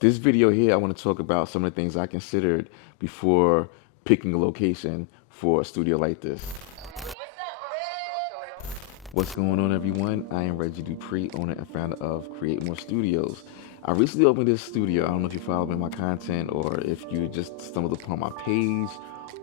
This video here, I want to talk about some of the things I considered before picking a location for a studio like this. What's going on, everyone? I am Reggie Dupree, owner and founder of Create More Studios. I recently opened this studio. I don't know if you follow me in my content or if you just stumbled upon my page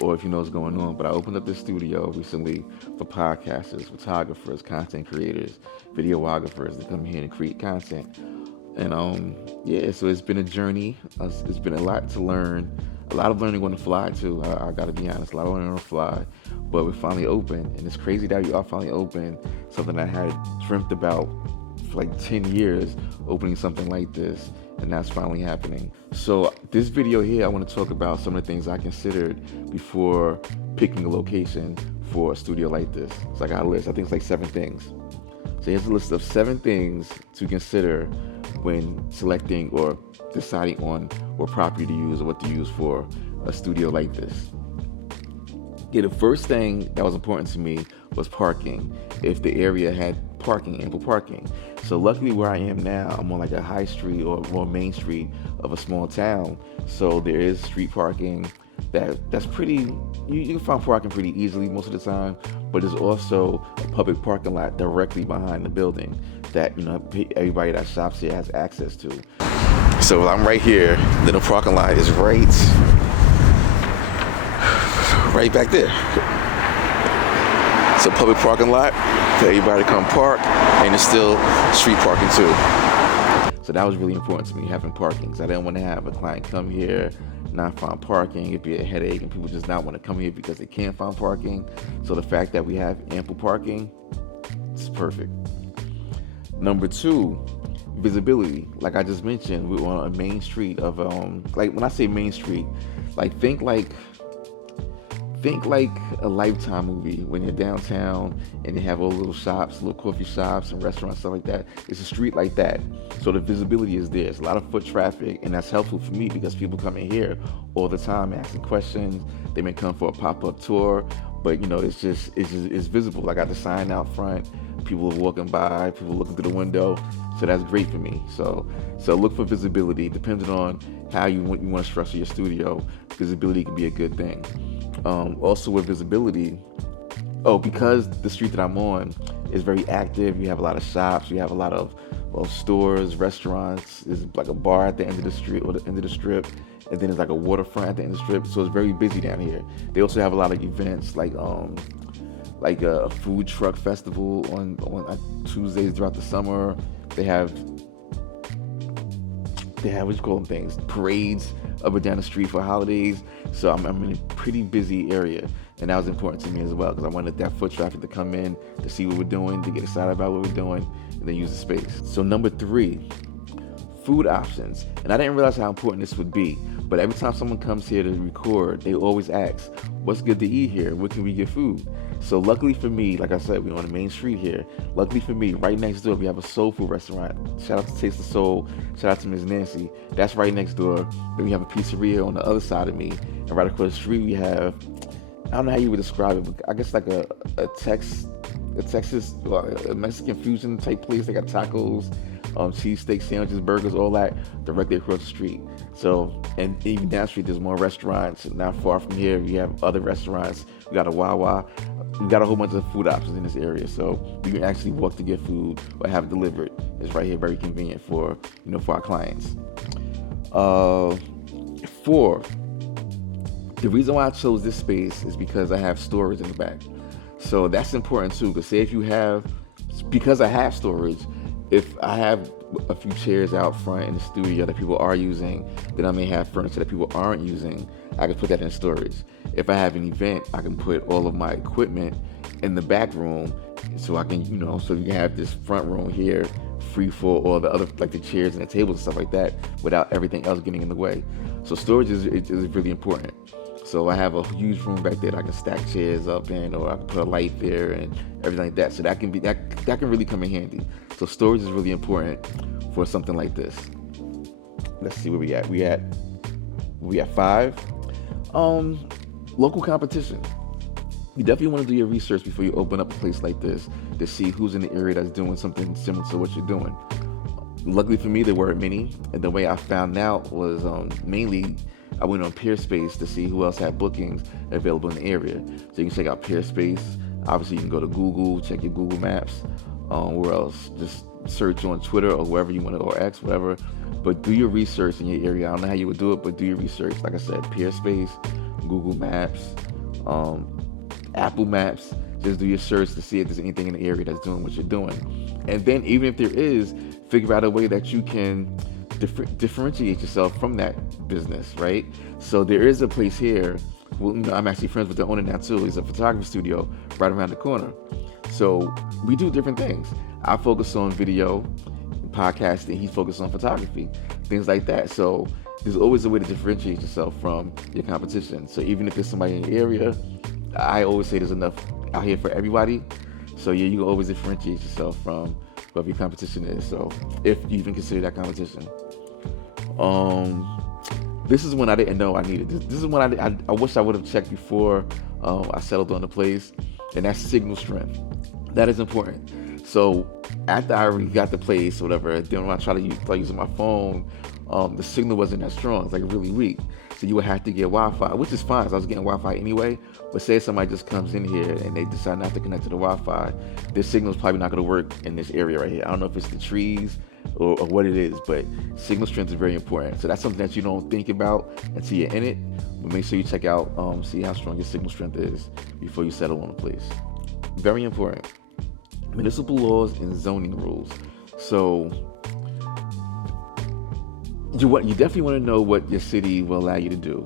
or if you know what's going on, but I opened up this studio recently for podcasters, photographers, content creators, videographers to come here and create content. And yeah, so it's been a journey. It's been a lot to learn, a lot of learning on the fly too. I gotta be honest, a lot of learning on the fly. But we're finally open, and it's crazy that we are finally open. Something I had dreamt about for like 10 years, opening something like this, and that's finally happening. So this video here, I want to talk about some of the things I considered before picking a location for a studio like this. So I got a list. I think it's like 7 things. So here's a list of 7 things to consider when selecting or deciding on what property to use or what to use for a studio like this. Yeah, the first thing that was important to me was parking. If the area had parking, ample parking. So luckily where I am now, I'm on like a high street or more main street of a small town. So there is street parking that's pretty, you can find parking pretty easily most of the time, but there's also a public parking lot directly behind the building that, you know, everybody that shops here has access to. So I'm right here, then the parking lot is right back there. It's a public parking lot for everybody to come park, and it's still street parking too. So that was really important to me, having parking, because I didn't want to have a client come here, not find parking. It'd be a headache, and people just not want to come here because they can't find parking. So the fact that we have ample parking, it's perfect. Number 2, visibility. Like I just mentioned, we're on a main street of like when I say main street, like think like a Lifetime movie when you're downtown and they have all little shops, little coffee shops and restaurants, stuff like that. It's a street like that. So the visibility is there. It's a lot of foot traffic, and that's helpful for me because people come in here all the time asking questions. They may come for a pop-up tour, but you know, it's visible. I got the sign out front. People are walking by, people looking through the window. So that's great for me. So look for visibility. Depending on how you want to structure your studio, visibility can be a good thing. Also with visibility, because the street that I'm on is very active, you have a lot of shops, you have a lot of stores, restaurants. There's like a bar at the end of the street or the end of the strip, and then there's like a waterfront at the end of the strip. So it's very busy down here. They also have a lot of events like a food truck festival on Tuesdays throughout the summer. They have what you call them things, parades up and down the street for holidays. So I'm in a pretty busy area, and that was important to me as well because I wanted that foot traffic to come in to see what we're doing, to get excited about what we're doing, and then use the space. So number 3, food options. And I didn't realize how important this would be, but every time someone comes here to record, they always ask, what's good to eat here? Where can we get food? So luckily for me, like I said, we're on the main street here. Luckily for me, right next door, we have a soul food restaurant. Shout out to Taste the Soul. Shout out to Ms. Nancy. That's right next door. Then we have a pizzeria on the other side of me. And right across the street, we have, I don't know how you would describe it, but I guess like a Mexican fusion type place. They got tacos, cheesesteak sandwiches, burgers, all that directly across the street. So, and even down the street, there's more restaurants. Not far from here, we have other restaurants. We got a Wawa. We got a whole bunch of food options in this area. So we can actually walk to get food or have it delivered. It's right here, very convenient for our clients. 4, the reason why I chose this space is because I have storage in the back. So that's important too, because because I have storage, if I have a few chairs out front in the studio that people are using, then I may have furniture that people aren't using, I can put that in storage. If I have an event, I can put all of my equipment in the back room, so I can, so you can have this front room here free for all the other, like the chairs and the tables and stuff like that, without everything else getting in the way. So storage is really important. So I have a huge room back there that I can stack chairs up in, or I can put a light there and everything like that. So that can really come in handy. So storage is really important for something like this. Let's see where we at. We at 5. Local competition. You definitely want to do your research before you open up a place like this to see who's in the area that's doing something similar to what you're doing. Luckily for me, there weren't many. And the way I found out was mainly I went on Peerspace to see who else had bookings available in the area. So you can check out Peerspace. Obviously, you can go to Google, check your Google Maps. Where else? Just search on Twitter or wherever you want to, or X, whatever. But do your research in your area. I don't know how you would do it, but do your research. Like I said, Peerspace, Google Maps, um, Apple Maps. Just do your search to see if there's anything in the area that's doing what you're doing. And then even if there is, figure out a way that you can differentiate yourself from that business, right? So there is a place here. Well, I'm actually friends with the owner now too. He's a photography studio right around the corner. So we do different things. I focus on video, podcasting. He's focused on photography, things like that. So there's always a way to differentiate yourself from your competition. So even if there's somebody in your area, I always say there's enough out here for everybody. So yeah, you can always differentiate yourself from what your competition is. So if you even consider that competition. This is one I didn't know I needed. This is one I wish I would have checked before I settled on the place, and that's signal strength. That is important. So after I already got the place or whatever, then when I try to start using my phone, the signal wasn't that strong. It's like really weak. So you would have to get Wi-Fi, which is fine. So I was getting Wi-Fi anyway. But say somebody just comes in here and they decide not to connect to the Wi-Fi, their signal's probably not going to work in this area right here. I don't know if it's the trees or what it is, but signal strength is very important. So that's something that you don't think about until you're in it. But make sure you check out, see how strong your signal strength is before you settle on a place. Very important. Municipal laws and zoning rules. So you definitely want to know what your city will allow you to do.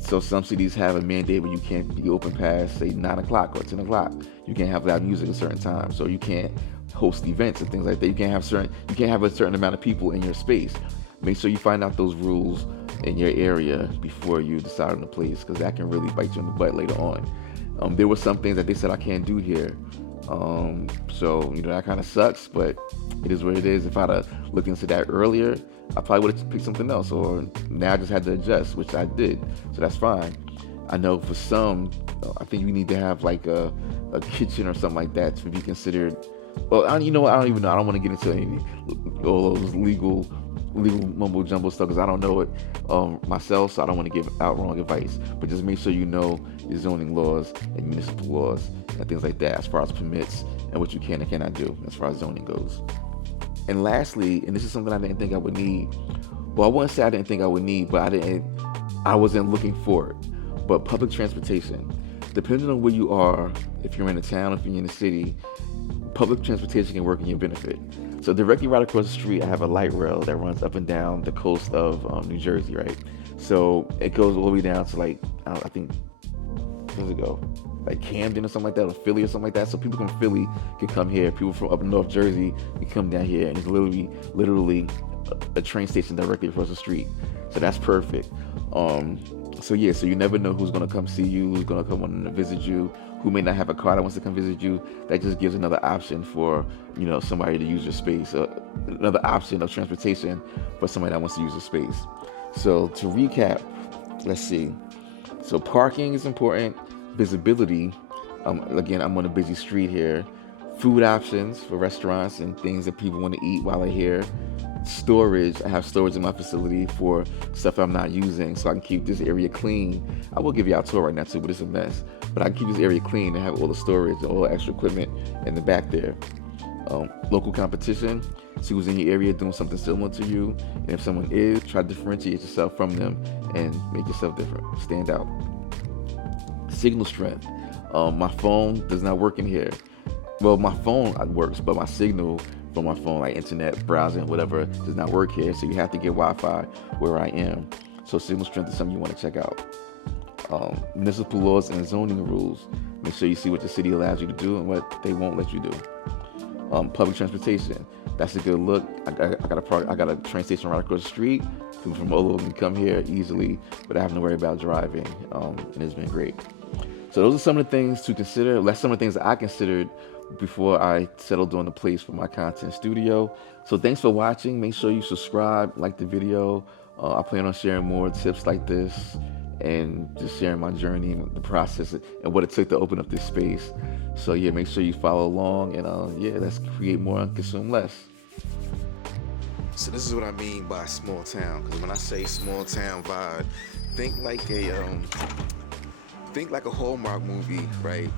So some cities have a mandate where you can't be open past, say, 9 o'clock or 10 o'clock. You can't have loud music at a certain time. So you can't host events and things like that. You can't have a certain amount of people in your space. Make sure you find out those rules in your area before you decide on the place, because that can really bite you in the butt later on. There were some things that they said I can't do here. So, that kind of sucks, but it is what it is. If I'd have looked into that earlier, I probably would have picked something else, or now I just had to adjust, which I did. So that's fine. I know for some, I think you need to have like a kitchen or something like that to be considered. Well, I don't even know. I don't want to get into any all those legal mumbo jumbo stuff, because I don't know it myself, so I don't want to give out wrong advice. But just make sure you know your zoning laws and municipal laws and things like that, as far as permits and what you can and cannot do as far as zoning goes. And lastly, and this is something I didn't think I would need. Well, I wouldn't say I didn't think I would need, but I wasn't looking for it. But public transportation. Depending on where you are, if you're in a town, if you're in a city, public transportation can work in your benefit. So directly right across the street, I have a light rail that runs up and down the coast of New Jersey, right? So it goes all the way down to like, I think, where does it go? Like Camden or something like that, or Philly or something like that. So people from Philly can come here. People from up in North Jersey can come down here, and it's literally a train station directly across the street. So that's perfect. So you never know who's gonna come see you, who's gonna come on to visit you, who may not have a car that wants to come visit you. That just gives another option for somebody to use your space, another option of transportation for somebody that wants to use your space. So to recap, let's see. So parking is important. Visibility. Again, I'm on a busy street here. Food options for restaurants and things that people want to eat while they're here. Storage. I have storage in my facility for stuff I'm not using, so I can keep this area clean. I will give you a tour right now too, but it's a mess. But I can keep this area clean and have all the storage and all the extra equipment in the back there. Local competition. See who's in your area doing something similar to you. And if someone is, try to differentiate yourself from them and make yourself different. Stand out. Signal strength. My phone does not work in here. Well, my phone works, but my signal from my phone, like internet, browsing, whatever, does not work here. So you have to get Wi-Fi where I am. So signal strength is something you want to check out. Municipal laws and zoning rules. Make sure you see what the city allows you to do and what they won't let you do. Public transportation. That's a good look. I got a train station right across the street. People from all over can come here easily, but I have to worry about driving, and it's been great. So those are some of the things to consider. That's some of the things that I considered before I settled on the place for my content studio. So thanks for watching. Make sure you subscribe, like the video. I plan on sharing more tips like this and just sharing my journey, the process, and what it took to open up this space. So make sure you follow along, and let's create more and consume less. So this is what I mean by small town. Because when I say small town vibe, think like a Hallmark movie, right?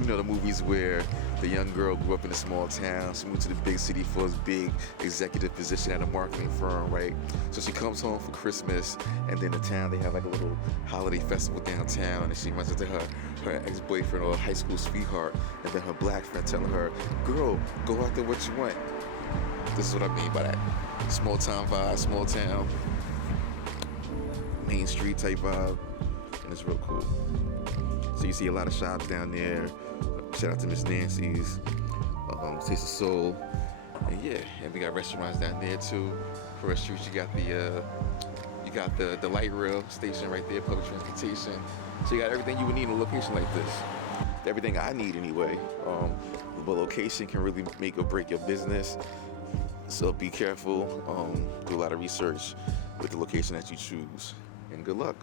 You know, the movies where the young girl grew up in a small town, she moved to the big city for a big executive position at a marketing firm, right? So she comes home for Christmas, and then the town, they have like a little holiday festival downtown, and she runs into her ex-boyfriend or high school sweetheart, and then her black friend telling her, girl, go out there what you want. This is what I mean by that. Small town vibe, small town, Main Street type vibe, and it's real cool. So you see a lot of shops down there. Shout out to Miss Nancy's, Taste of Soul, and yeah, and we got restaurants down there too. Forest Street, you got the light rail station right there, public transportation. So you got everything you would need in a location like this. Everything I need anyway. But location can really make or break your business. So be careful. Do a lot of research with the location that you choose, and good luck.